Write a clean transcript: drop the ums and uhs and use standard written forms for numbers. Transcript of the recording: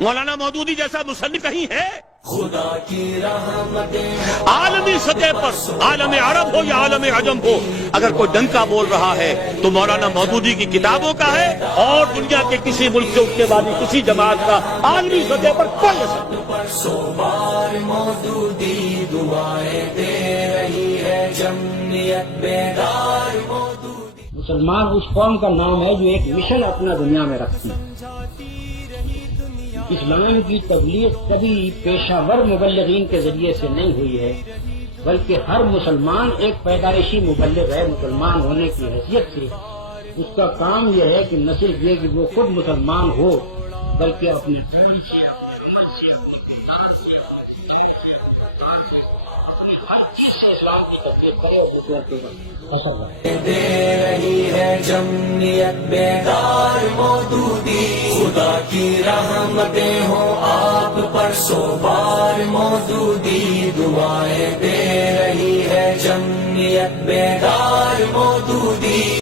مولانا مودودی جیسا مصنف کہیں ہے؟ خدا کی رحمتیں عالمی سطح پر، عالم عرب ہو یا عالم عجم ہو، اگر کوئی ڈنکا بول رہا ہے تو مولانا مودودی کی کتابوں کا ہے، اور دنیا کے کسی ملک سے اٹھنے والی کسی جماعت کا عالمی سطح پر کوئی اثر نہیں۔ پر سو بار مودودی دعائیں دے رہی ہے، جمعیت بیدار مودودی۔ مسلمان اس قوم کا نام ہے جو ایک مشن اپنا دنیا میں رکھتی ہے۔ اسلام کی تبلیغ کبھی پیشہ ور مبلغین کے ذریعے سے نہیں ہوئی ہے، بلکہ ہر مسلمان ایک پیدائشی مبلغ ہے۔ مسلمان ہونے کی حیثیت سے اس کا کام یہ ہے کہ نہ صرف یہ کہ وہ خود مسلمان ہو، بلکہ اپنے قوم سے اسلام کی تبلیغ کرے۔ دے رہی ہے جمعیت بیدار مودودی، خدا کی رحمتیں ہوں آپ پر سو بار مودودی، دعائیں دے رہی ہے جمعیت بیدار مودودی۔